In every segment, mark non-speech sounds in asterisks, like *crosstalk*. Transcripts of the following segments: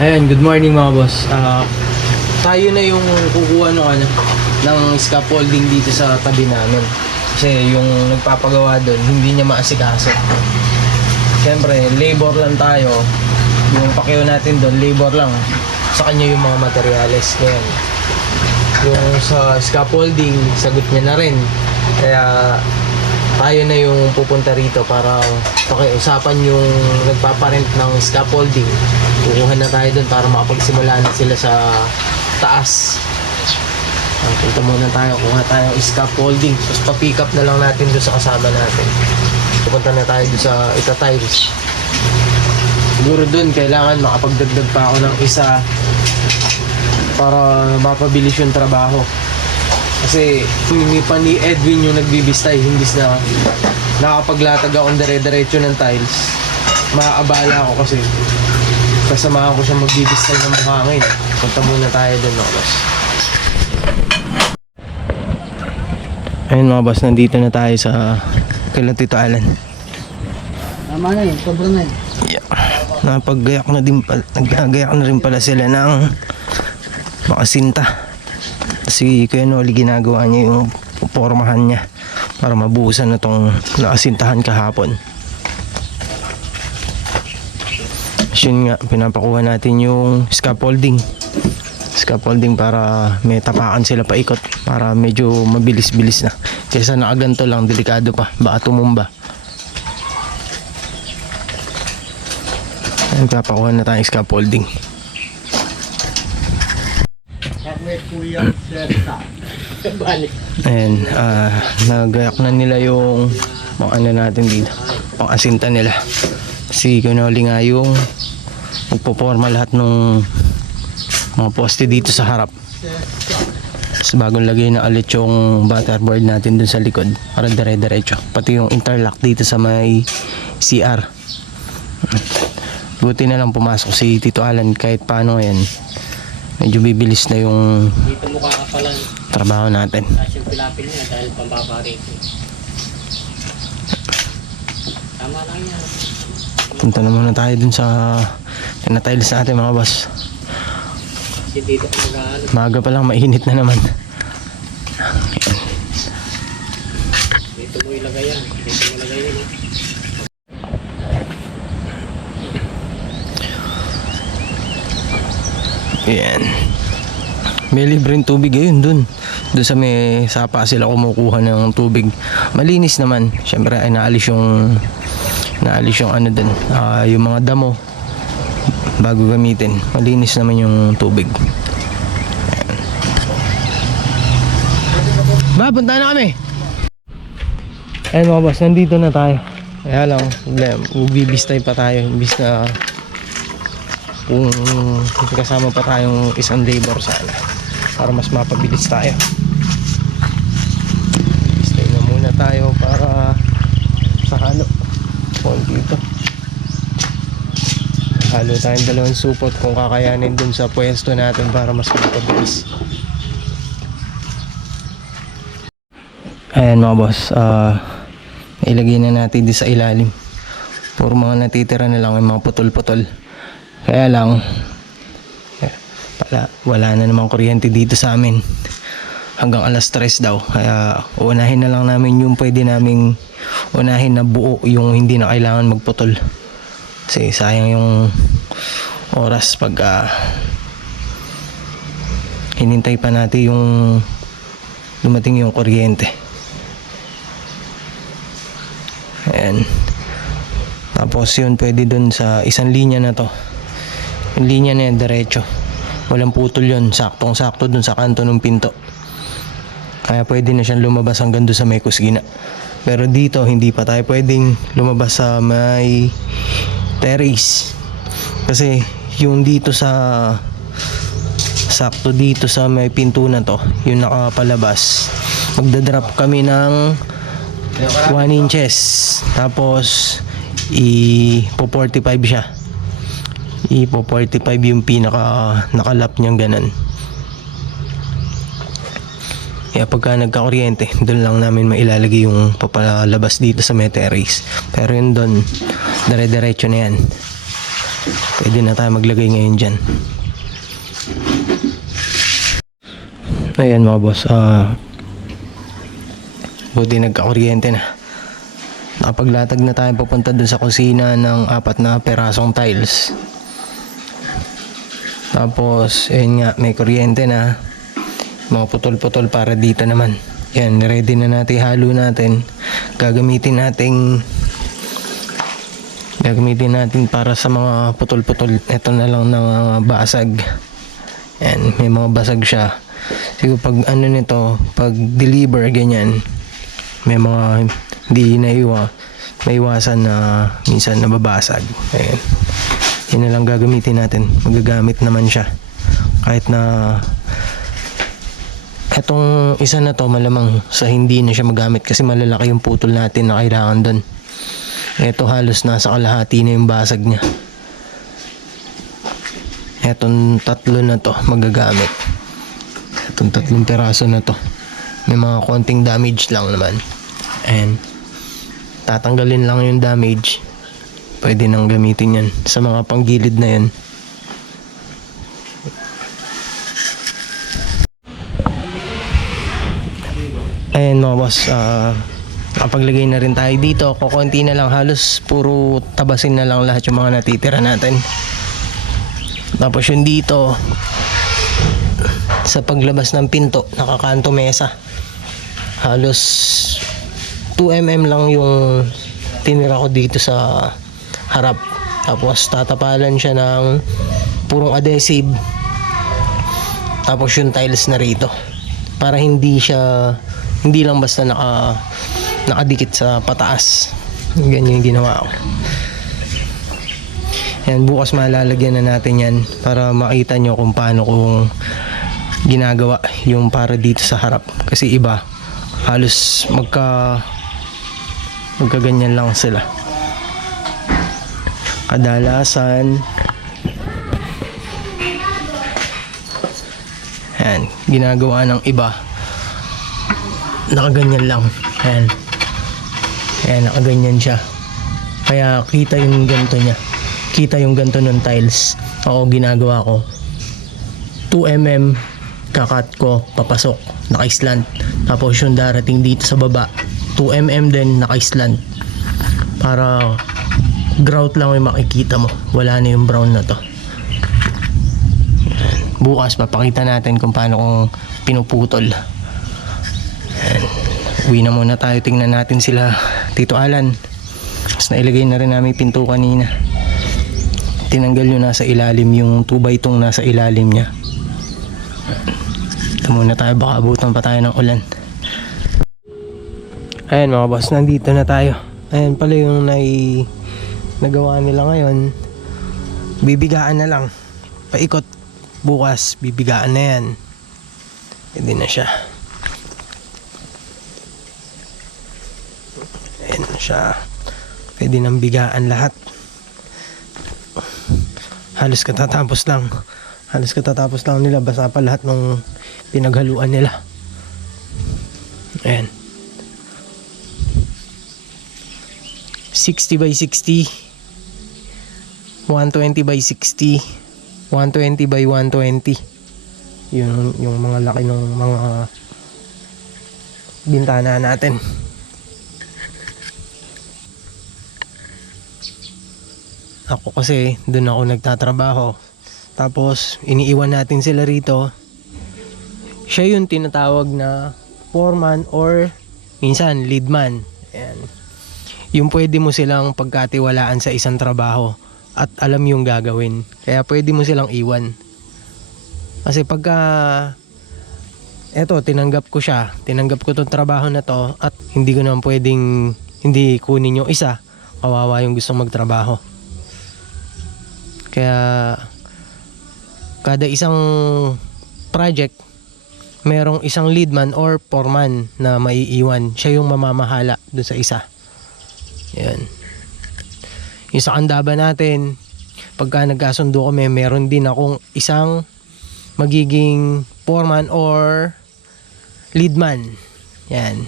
Ayan, good morning mga boss. Ah, tayo na yung kukuha ng ano, ng scaffolding dito sa tabi namin. Kasi yung nagpapagawa doon, hindi niya maasikaso. Siyempre, labor lang tayo. Yung pakyo natin doon, labor lang. Sa kanya yung mga materyales. Ngayon, yung sa scaffolding, sagot niya na rin. Kaya tayo na yung pupunta rito para pakiusapan yung nagpaparent ng scaffolding. Kukuha na tayo doon para makapagsimula na sila sa taas. Ah, punta muna tayo, kuha tayo ng scaffolding. Tapos pa-pick up na lang natin doon sa kasama natin. Pupunta na tayo doon sa ita-tiles. Siguro doon kailangan makapagdagdag pa ako ng isa para mapabilis yung trabaho. Kasi hindi pa ni Edwin yung nagbibistay, hindi na nakapaglatag akong dire-diretso ng tiles. Maaabala ako kasi kasamahan ko siya magbibistay ng buhangin. Punta muna tayo doon mga boss. Ayun mga boss, nandito na tayo sa kailan Tito Alan. Tama na yun, sobrang na yun. Yeah. Napaggayak na din pala, naggagayak na rin pala sila ng makasinta. Si Kuya Noli ginagawa niya yung pormahan niya para mabuhusan na tong nakasintahan kahapon. Yun nga, pinapakuha natin yung scaffolding. Scaffolding para may tapakan sila paikot para medyo mabilis-bilis na. Kesa nakaganto lang, delikado pa, baka tumumba. Ayun, papakuha na tayong scaffolding. *laughs* Ayan, ah, nagayak na nila yung mga ano natin dito, pang asinta nila. Si Kunoli nga yung magpoporma lahat ng mga poste dito sa harap. Tapos bagong lagay na ulit yung butterboard natin dun sa likod para dire-diretso. Pati yung interlock dito sa may CR. Buti na lang pumasok si Tito Alan kahit paano yan. Medyo bibilis na yung Dito mukha ka pala, trabaho natin. taas yung pilapil niya dahil pambaba rin. Tama lang yan. Punta na muna tayo dun sa tinatiles natin mga boss. Kasi dito ka mag-ano. Maga pa lang, mainit na naman. Dito mo ilagay yan. Dito mo ilagay yun. Oh. Yan. May libreng tubig ayun dun. Dun sa may sapa sila kumukuha ng tubig. Malinis naman. Siyempre ay naalis yung naalis yung ano dun. ah, yung mga damo bago gamitin. Malinis naman yung tubig. Ayan. Ba, punta na kami. Ayun mga boss, nandito na tayo. Kaya lang, problema, magbibistay pa tayo. Imbis na kung kasama pa tayong isang labor sana para mas mapabilis tayo. Stay na muna tayo para sa halo konti ito halo tayong dalawang supot kung kakayanin dun sa pwesto natin para mas mapabilis. Ayan mga boss ah ilagay na natin di sa ilalim. Puro mga natitira na lang yung mga putol-putol kaya lang, pala, wala na namang kuryente dito sa amin. Hanggang alas 3 daw. Kaya unahin na lang namin yung pwede naming unahin na buo yung hindi na kailangan magputol. Kasi sayang yung oras pag ah, hinintay pa natin yung dumating yung kuryente. Ayan. Tapos yun pwede dun sa isang linya na to. Yung linya na yan, diretso. Walang putol yun. Saktong sakto dun sa kanto ng pinto. Kaya pwede na siyang lumabas hanggang doon sa may kusgina. Pero dito, hindi pa tayo pwedeng lumabas sa may terrace. Kasi yung dito sa sakto dito sa may pinto na to, yung nakapalabas. Magdadrop kami ng 1 inches. Tapos, i-45 siya ipo 45 yung pinaka nakalap niyang ganun kaya pagka nagka-kuryente doon lang namin mailalagay yung papalabas dito sa terrace pero yun doon dire-diretso na yan Pwede na tayo maglagay ngayon dyan. Ayan mga boss, ah buti nagka-kuryente na. Nakapaglatag na tayo papunta dun sa kusina ng apat na perasong tiles. Tapos, ayun nga, may kuryente na. Mga putol-putol para dito naman. Yan, ready na natin halo natin. Gagamitin nating gagamitin natin para sa mga putol-putol. Ito na lang ng mga basag. Yan, may mga basag siya. Siguro pag ano nito, pag deliver ganyan, may mga hindi naiwa, may iwasan na minsan nababasag. Ayan. Yan na lang gagamitin natin. Magagamit naman siya. Kahit na etong isa na to malamang sa hindi na siya magamit kasi malalaki yung putol natin na kailangan doon. Ito halos nasa kalahati na yung basag niya. Etong tatlo na to magagamit. Etong tatlong peraso na to. May mga konting damage lang naman. And tatanggalin lang yung damage. Pwede nang gamitin yan sa mga panggilid na yan. Ayan mga boss, ah nakapaglagay na rin tayo dito. Kukunti na lang halos puro tabasin na lang lahat yung mga natitira natin. Tapos yung dito sa paglabas ng pinto, nakakanto mesa. Halos 2mm lang yung tinira ko dito sa harap. Tapos tatapalan siya ng purong adhesive. Tapos yung tiles na rito. Para hindi siya hindi lang basta naka nakadikit sa pataas. Ganyan yung ginawa ko. Yan, bukas malalagyan na natin yan para makita nyo kung paano kung ginagawa yung para dito sa harap. Kasi iba, halos magka magkaganyan lang sila. Kadalasan Yan, ginagawa ng iba nakaganyan lang. Ayan. Ayan, nakaganyan siya. Kaya kita yung ganto niya. Kita yung ganto ng tiles. Ako ginagawa ko. 2mm kakat ko papasok naka-slant. Tapos yung darating dito sa baba 2mm din naka-slant. Para grout lang yung makikita mo. Wala na yung brown na to. Bukas papakita natin kung paano kung pinuputol. Uwi na muna tayo. Tingnan natin sila. Tito Alan. Tapos nailagay na rin namin yung pinto kanina. Tinanggal nyo nasa ilalim yung 2x2 nasa ilalim niya. Ito muna tayo. Baka abutan pa tayo ng ulan. Ayan mga boss. Nandito na tayo. Ayan pala yung nai nagawa nila ngayon. Bibigaan na lang. Paikot. Bukas. Bibigaan na yan. Pwede na siya. Ayan na siya. Pwede nang bigaan lahat. Halos katatapos lang. Halos katatapos lang nila. Basa pa lahat ng pinaghaluan nila. Ayan. 60 by 60. 120 by 60. 120 by 120. Yun yung mga laki ng mga bintana natin. Ako kasi doon ako nagtatrabaho. Tapos iniiwan natin sila rito. Siya yung tinatawag na foreman or minsan leadman. Ayan. Yung pwede mo silang pagkatiwalaan sa isang trabaho at alam yung gagawin. Kaya pwede mo silang iwan. Kasi pagka eto tinanggap ko siya, tinanggap ko tong trabaho na to at hindi ko naman pwedeng hindi kunin yung isa. Kawawa yung gustong magtrabaho. Kaya kada isang project merong isang leadman or foreman na maiiwan. Siya yung mamamahala dun sa isa. Yan. Yung sa kandaba natin, pagka nagkasundo kami, meron din akong isang magiging foreman or leadman. Yan.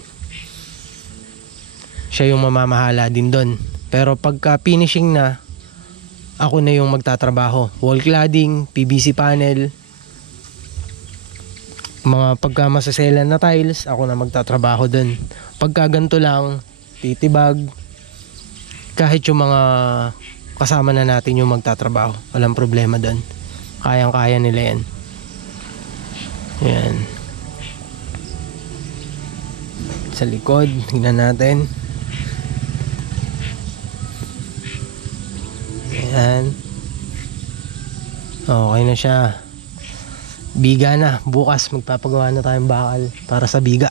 Siya yung mamamahala din doon. Pero pagka finishing na, ako na yung magtatrabaho. Wall cladding, PVC panel, mga pagka masaselan na tiles, ako na magtatrabaho dun. Pagka ganito lang, titibag, kahit yung mga kasama na natin yung magtatrabaho, walang problema dun. Kayang-kaya nila yan. Yan. Sa likod, tingnan natin. Yan. Okay na siya. Biga na. Bukas magpapagawa na tayong bakal para sa biga.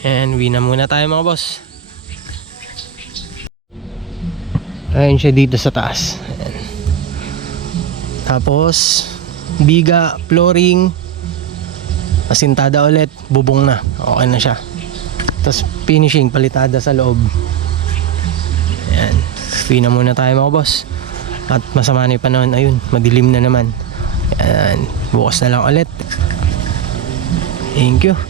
And uwi na muna tayo mga boss. Ayun siya dito sa taas. Ayan. Tapos, biga, flooring, asintada ulit, bubong na. Okay na siya. Tapos finishing, palitada sa loob. Ayan. Na muna tayo mga boss. At masama na yung panahon. Ayun, madilim na naman. Ayan. Bukas na lang ulit. Thank you.